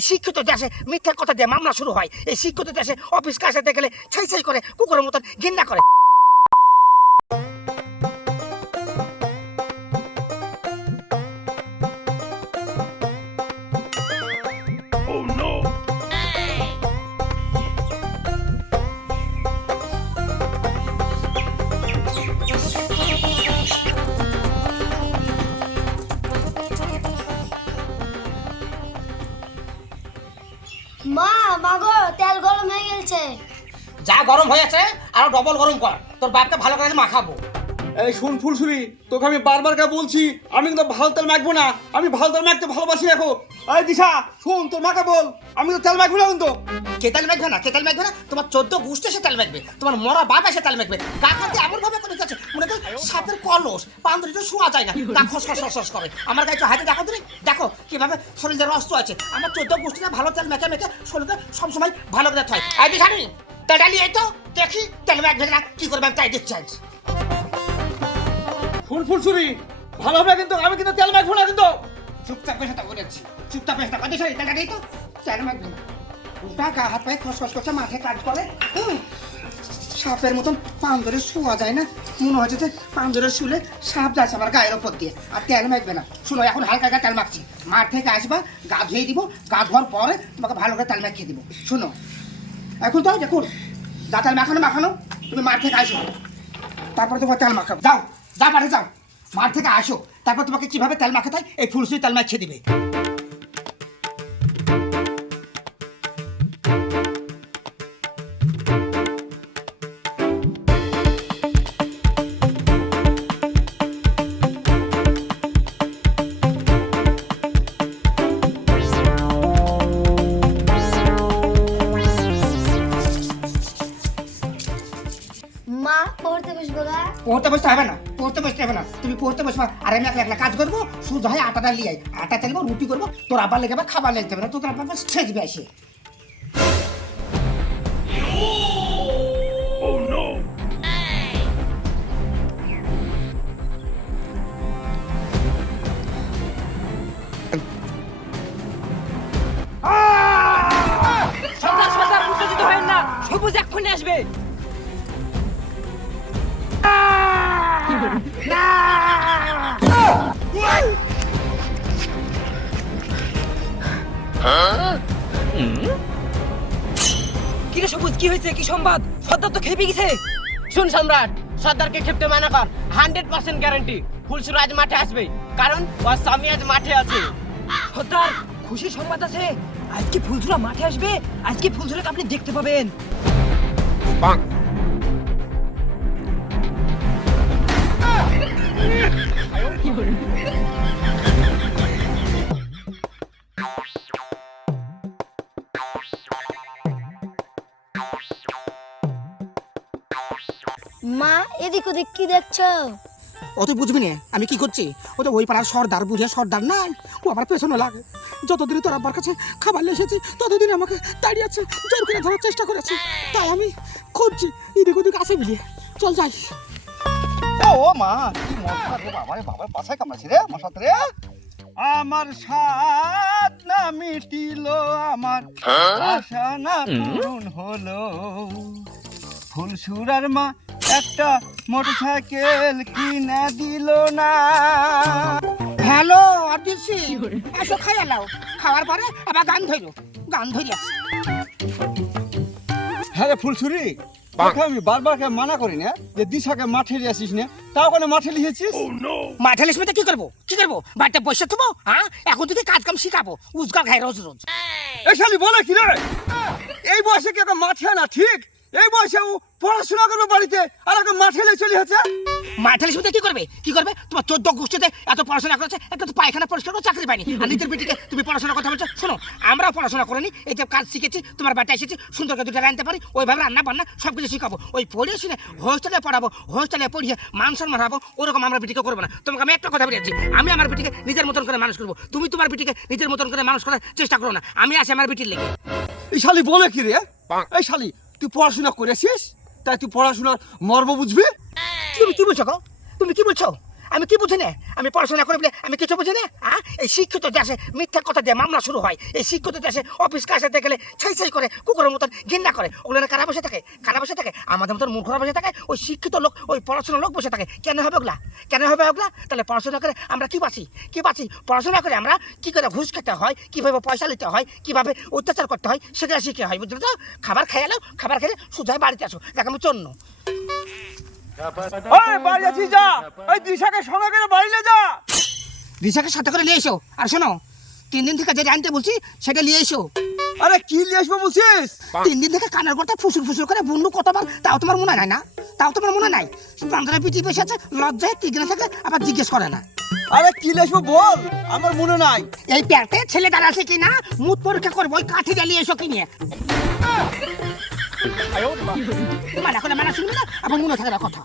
এই শিক্ষিত দেশে মিথ্যা কথা দিয়ে মামলা শুরু হয়। এই শিক্ষিত দেশে অফিস কাছে দেখলে ছাই ছাই করে, কুকুরের মতন ঘৃণা করে। মা মাগো তেল গরম হয়ে গেছে। যা গরম হয়েছে আরো ডবল গরম কর, তোর বাপকে ভালো করে মাখাবো। এই শুন ফুলসুরি, তোকে আমি বারবার করে বলছি আমি কিন্তু ভালো তেল মাখবো না, আমি ভালো তেল মাখতে ভালোবাসি। এখন এই দিশা শুন, তোর মাকে বল আমি তো তেল মাখবো না। কিন্তু কে তেল মাখবে না, কে তেল মাখবে না? তোমার 14 গুষ্টি এসে তেল মাখবে, তোমার মরা বাপ এসে তেল মাখবে। গা কাটতে এমন ভাবে করে যাচ্ছে মনে হয় সাপের কলস, পান্ডুরি তো শোয়া যায় না, গা খসখস করে। আমার গায়ে হাতে দেখো তুমি, দেখো কিভাবে শরীরে রস্ত আছে। আমার 14 গুষ্টিটা ভালো তেল মেখে মেখে শরীরকে সবসময় ভালো করে থাই। এই দিখানি তেলটা নিয়ে তো দেখি তেল মাখবে না কি করবে, আমি তাই দেখছি। শুন ফুলসুরি, ভালো হবে কিন্তু আমি কিন্তু তেল মাখবো না। কিন্তু চুপচাপ বসে থাকো বলেছি, চুপচাপ বসে থাকো। দেখো তেলটা নেই তো তেল মাখবে না, উল্টা গা হাত পায়ে খসখস করছে, মাঠে কাজ করে। সাপের মতন পাঞ্জরে শোয়া যায় না, মনে হচ্ছে যে পাঞ্জরে শুলে সাপ যাচ্ছে আমার গায়ের ওপর দিয়ে। আর তেল মাখবে না, শুনো এখন হালকা হালকা তেল মাখছি। মাঠ থেকে আসবা, গা ধুয়ে দিব, গা ধোয়ার পরে তোমাকে ভালো করে তেল মাখিয়ে দিব। শুনো এখন তো দেখুন, যা তেল মাখানো মাখানো, তুমি মাঠ থেকে আসো, তারপরে তোমার তেল মাখাবো। যাও যা মাঠে যাও, মাঠ থেকে আসো, তারপর তোমাকে কিভাবে তেল মাখাতে হয় এই ফুলসুরি তেল মাখিয়ে দিবে। মা পড়তে বসবো না। পড়তে বসতে হবে না, পড়তে বসতে হবে না, তুমি পড়তে বসবা আর আমি একলা একলা কাজ করবো। শুধু হয় আটাটা লিয়ে আটা চালবো, রুটি করবো, তোর আবার লেগে আবার খাবার লেগে যাবে না, তোর আবার ছেঁচবে এসে। উত্তেজিত হবেন না, সবুজ এক্ষুনি আসবে। কিরে সবুজ, কি হয়েছে? কি সংবাদ? সর্দার তো খেপে গেছে। শুন সম্রাট, সর্দারকে খেপতে মানা কর। 100% গ্যারান্টি ফুলসুর আজ মাঠে আসবে, কারণ ওর স্বামী আজ মাঠে আছে। সর্দার খুশির সংবাদ আছে, আজকে ফুলঝুরা মাঠে আসবে। আজকে ফুলঝুরাকে আপনি দেখতে পাবেন। মা এদিক ওদিক কি দেখছো? ও তুই বুঝবি না আমি কি করছি। ও তো ওই পাড়ার সর্দার, বুঝে সর্দার নাই, ও আমার পেছনে লাগে। যতদিন তোর আব্বার কাছে খাবার নিয়ে এসেছি ততদিন আমাকে দাঁড়িয়েছে, জোর করে ধরার চেষ্টা করেছে। তাই আমি খুঁজছি এদিক ওদিক আসে মিলিয়ে। চল যাই। ও মা, কি মশা রে বাবা, রে বাবার পাছায় কামড়াছে রে মশা রে। আমার স্বাদ না মিটিল, আমার আশা না পূরণ হলো। ফুলসুরার মা একটা মোটরসাইকেল কিনে দিল না। হ্যালো অর্জুন সিং, এসো খাই এলাও। খাওয়ার পরে আবার গান ধরো, গান ধরি আছে। হ্যাঁ রে ফুলসুরি, তোকে আমি বারবার করে মানা করি না যে দিশাকে মাঠে নিয়ে আসিস না, তাও কেন মাঠে লিখেছিস? মাঠে লিসমে কি করবো, কি করবো? বাড়িতে বসে থাকবো? হ্যাঁ, এখন থেকে কাজ কাম শিখাবো, উজগার খাই রোজ রোজ। এই শালি বলে কি রে, এই বয়সে কি ওকে মাঠে না ঠিক? এই বয়সে ও পড়াশোনা করবে বাড়িতে, আর ওকে মাঠে নিয়ে চলে যাচ্ছে। মাঠে লিসমে কি করবে, কি করবে? তোমার 14 গোষ্ঠীতে এত পড়াশোনা করেছে, একটা তো পায়খানা পরিষ্কার করে চাকরি পাইনি, আর নিজের বেটিকে তুমি পড়াশোনা কথা বলছো। শোনো, আমরাও পড়াশোনা করিনি, এই যে কাজ শিখেছি, তোমার বাড়িতে এসেছি, সুন্দর করে দুটো রাঁধতে পারি, ওইভাবে রান্না বান্না সব কিছু শিখাবো। ওই পড়িয়ে শুনে হোস্টেলে পড়াবো, হোস্টেলে পড়িয়ে মান সম্মান হারাবো, ওরকম আমরা বেটিকে করবো না। তোমাকে আমি একটা কথা বলেছি, আমি আমার বেটিকে নিজের মতন করে মানুষ করবো, তুমি তোমার বেটিকে নিজের মতন করে মানুষ করার চেষ্টা করো না। আমি আছি আমার বেটির লেগে। এই শালি বলে কি রে, এই শালি তুই পড়াশোনা করেছিস, তাই তুই পড়াশোনার মর্ম বুঝবি? তুমি কি বলছো গো? তুমি কি বলছো? আমি কি বুঝি না? আমি পড়াশোনা করে বলে আমি কিছু বুঝি না? এই শিক্ষিত দেশে মিথ্যা কথা দিয়ে মামলা শুরু হয়। এই শিক্ষিত দেশে অফিস কাছাতে গেলে ছাই ছাই করে, কুকুরের মতন ঘৃণা করে। ওগুলো কারা বসে থাকে? কারা বসে থাকে? আমাদের মতন মূর্খরা বসে থাকে। ওই শিক্ষিত লোক, ওই পড়াশোনা লোক বসে থাকে। কেন হবে ওগুলা? কেন হবে ওগুলা? তাহলে পড়াশোনা করে আমরা কি বাঁচি? কি বাঁচি? পড়াশোনা করে আমরা কি করে ঘুষ খেতে হয়, কিভাবে পয়সা নিতে হয়, কিভাবে অত্যাচার করতে হয় সেগুলো শিখে হয়, বুঝলি তো? খাবার খেয়ে এলো, খাবার খেলে সোজা বাড়িতে আসো, দেখ আমি চন্ন। ওই বাড়ি আছিস যা, ওই দিশাকে সঙ্গে করে বাড়িলে যা। দিশাকে সাথে করে নিয়ে এসো। আর শোনো, 3 দিন থেকে যেটা আনতে বলছি সেটা নিয়ে এসো। আরে কি নিয়ে আসবো বলছিস? 3 দিন থেকে কানের করতে ফুসুর ফুসুর করে বন্ধু কতবার, তাও তোমার মনে নাই না? তাও তোমার মনে নাই? বান্ধবী পিঠি বসে আছে, লজ্জায় 3 দিন থেকে আবার জিজ্ঞেস করে না। আরে কি নিয়ে আসবো বল, আমার মনে নাই। এই পেটে ছেলে দাঁড়া আছে কি না মুখ পরীক্ষা করবো, ওই কাঠি জ্বালিয়ে এসো কি নিয়ে। তোমার এখন মানা শুনবি না, আবার মনে থাকে না কথা।